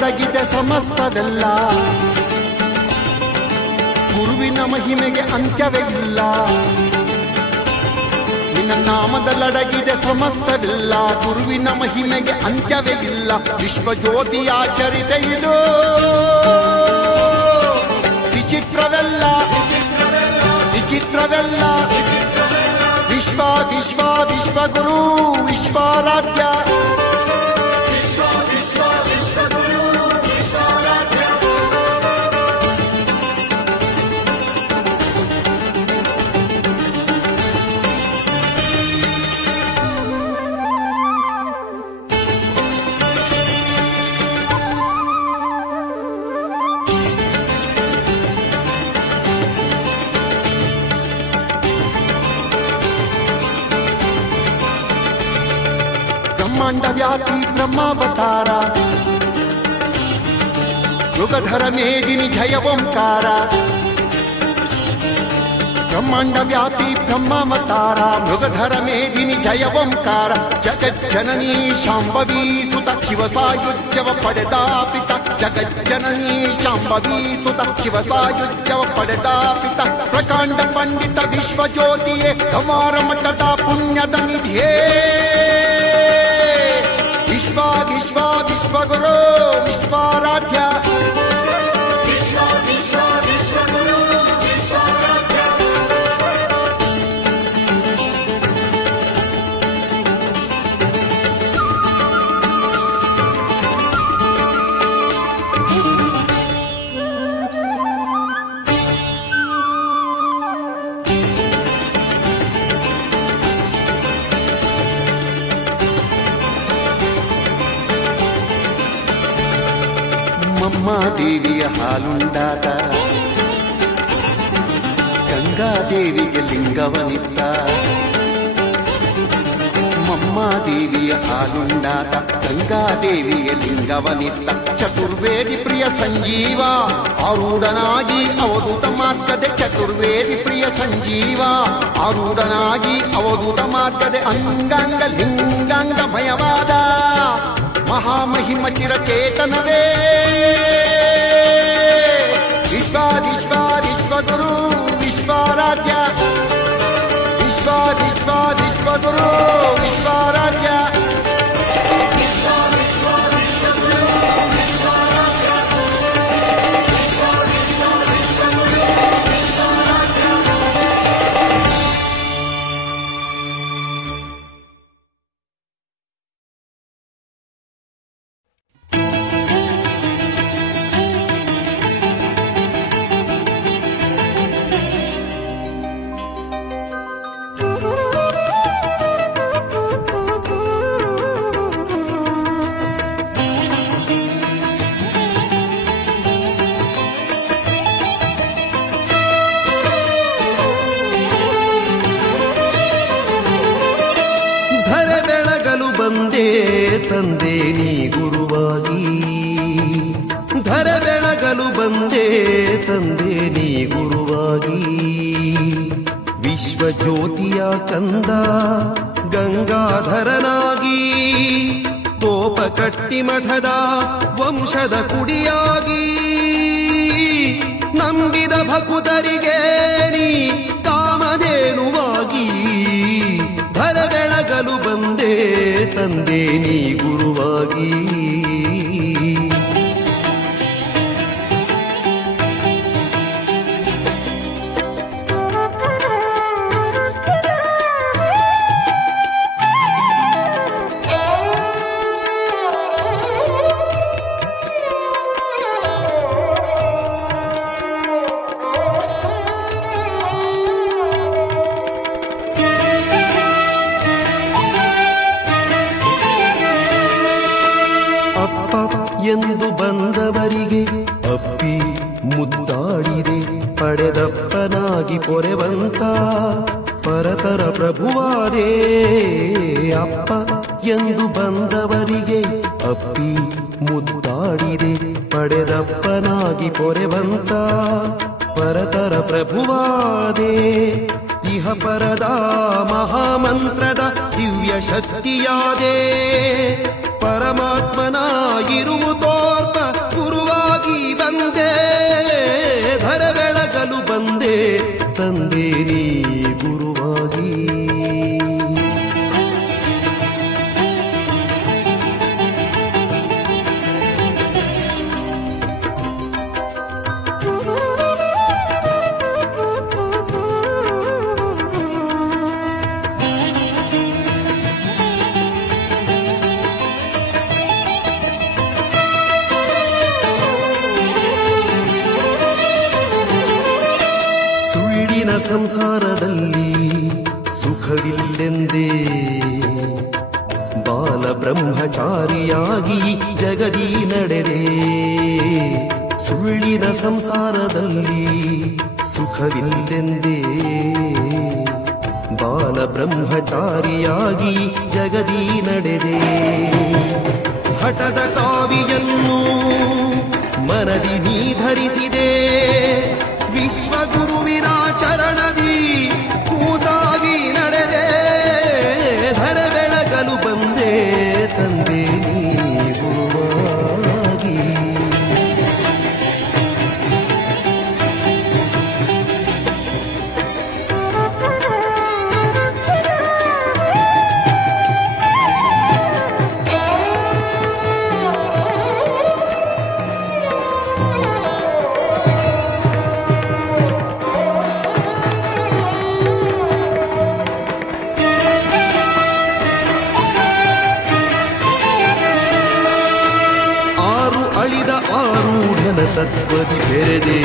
ನಾಮದಲ್ಲಡಗಿದೆ ಸಮಸ್ತವೆಲ್ಲ, ಗುರುವಿನ ಮಹಿಮೆಗೆ ಅಂತ್ಯವೇ ಇಲ್ಲ. ನಿನ್ನ ನಾಮದಲ್ಲಡಗಿದೆ ಸಮಸ್ತವಿಲ್ಲ, ಗುರುವಿನ ಮಹಿಮೆಗೆ ಅಂತ್ಯವೇ ಇಲ್ಲ. ವಿಶ್ವಜ್ಯೋತಿಯ ಚರಿತೆ ಇದು ವಿಚಿತ್ರವೆಲ್ಲ, ವಿಚಿತ್ರವೆಲ್ಲ. ವಿಶ್ವ ವಿಶ್ವ ವಿಶ್ವಗುರು ವಿಶ್ವಾರಾಧ್ಯ, ಬ್ರಹ್ಮಾಂಡ ವ್ಯಾಪಿ ಬ್ರಹ್ಮಾವತಾರ, ಮೃಗಧರ ಮೇದಿನಿ ಜಯ ಓಂಕಾರ. ಬ್ರಹ್ಮಾಂಡ ವ್ಯಾಪಿ ಬ್ರಹ್ಮಾವತಾರ, ಮೃಗಧರ ಮೇದಿನಿ ಜಯ ಓಂಕಾರ. ಜಗಜ್ಜನನೀ ಶಾಂಭವಿ ಸುತ ಶಿವ ಸಾಯುಜ್ಯವ ಪಡೆದ ಪಿತ, ಜಗಜ್ಜನನೀ ಶಾಂಭವಿ ಸುತ ಶಿವ ಸಾಯುಜ್ಯವ ಪಡೆದ ಪಿತ. ಪ್ರಕಾಂಡ ಪಂಡಿತ ವಿಶ್ವಜ್ಯೋತಿಯೇ ಗಮಾರ ಮಠದ ಪುಣ್ಯದ ನಿಧಿಯೇ. ವಿಶ್ವ ವಿಶ್ವ ವಿಶ್ವಗುರು ವಿಶ್ವಾರಾಧ್ಯ, ವಿಶ್ವ ವಿಶ್ವ ವಿಶ್ವಗುರು ವಿಶ್ವಾರಾಧ್ಯ. ದೇವಿಯ ಹಾಲುಂಡಾದ, ಗಂಗಾದೇವಿಗೆ ಲಿಂಗವನಿತ್ತ. ಮಮ್ಮಾದೇವಿಯ ಹಾಲುಂಡಾದ, ಗಂಗಾದೇವಿಯ ಲಿಂಗವನಿತ್ತ. ಚತುರ್ವೇದಿ ಪ್ರಿಯ ಸಂಜೀವ ಆರೂಢನಾಗಿ ಅವಧೂತ ಮಾರ್ಗದೆ, ಚತುರ್ವೇದಿ ಪ್ರಿಯ ಸಂಜೀವ ಆರೂಢನಾಗಿ ಅವಧೂತ ಮಾರ್ಗದೆ. ಅಂಗಾಂಗ ಲಿಂಗಾಂಗಮಯವಾದ ಮಹಾಮಹಿಮ ಚಿರಚೇತನವೇ. ವಿಶ್ವ ವಿಶ್ವ ವಿಶ್ವಗುರು ವಿಶ್ವಾರಾಧ್ಯ, ವಿಶ್ವ ವಿಶ್ವ ವಿಶ್ವಗುರು ವಿಶ್ವಾರಾಧ್ಯ. ವಿಶ್ವ ವಿಶ್ವ ವಿಶ್ವಗುರು ವಿಶ್ವಾರಾಧ್ಯ, ವಿಶ್ವ ವಿಶ್ವ ವಿಶ್ವಗುರು ವಿಶ್ವಾರಾಧ್ಯ. ತಂದೆ ನೀ ಗುರುವಾಗಿ, ಧರ ಬೆಳಗಲು ಬಂದೆ ತಂದೆ ನೀ ಗುರುವಾಗಿ. ವಿಶ್ವಜ್ಯೋತಿಯ ಕಂದ ಗಂಗಾಧರನಾಗಿ, ತೋಪ ಕಟ್ಟಿ ಮಠದ ವಂಶದ ಕುಡಿಯಾಗಿ. ನಂಬಿದ ಭಕುತರಿಗೆ ನೀ ಕಾಮಧೇನುವಾಗಿ, ಧರ ಬೆಳಗಲು ಬಂದೆ ತಂದೆ ನೀ ಗುರುವಾಗಿ. ಎಂದು ಬಂದವರಿಗೆ ಅಪ್ಪಿ ಮುದ್ದಾಡಿದೆ, ಪಡೆದಪ್ಪನಾಗಿ ಪೊರೆವಂತ ಪರತರ ಪ್ರಭುವಾದೇ. ಅಪ್ಪ ಎಂದು ಬಂದವರಿಗೆ ಅಪ್ಪಿ ಮುದ್ದಾಡಿದೆ, ಪಡೆದಪ್ಪನಾಗಿ ಪೊರೆವಂತ ಪರತರ ಪ್ರಭುವಾದೇ. ಇಹ ಪರದ ಮಹಾಮಂತ್ರದ ದಿವ್ಯ ಶಕ್ತಿಯಾದೇ, ಪರಮಾತ್ಮನ ಇರುವು ತೋರ್ಪ ಸಂಸಾರದಲ್ಲಿ ಸುಖವಿಲ್ಲೆಂದೇ ಬಾಲ ಬ್ರಹ್ಮಚಾರಿಯಾಗಿ ಜಗದಿ ನಡೆದೆ. ಸುಳ್ಳಿನ ಸಂಸಾರದಲ್ಲಿ ಸುಖವಿಲ್ಲೆಂದೇ ಬಾಲ ಬ್ರಹ್ಮಚಾರಿಯಾಗಿ ಜಗದಿ ನಡೆದೆ. ಹಠದ ಕಾವಿಯನ್ನು ಮನದಿ ನೀ ಧರಿಸಿದೆ. ವಿಶ್ವಗುರುವಿನ ಚರಣದಿ ಕೂಸಾಗಿ ನಡೆದೆ. ಧರ ಬೆಳಗಲು ಬಂದೆ ತಂದೆ ನೀ ಗುರುವಾಗಿ. ಆರೂಢನ ತತ್ವದಿ ಬೆರೆದೆ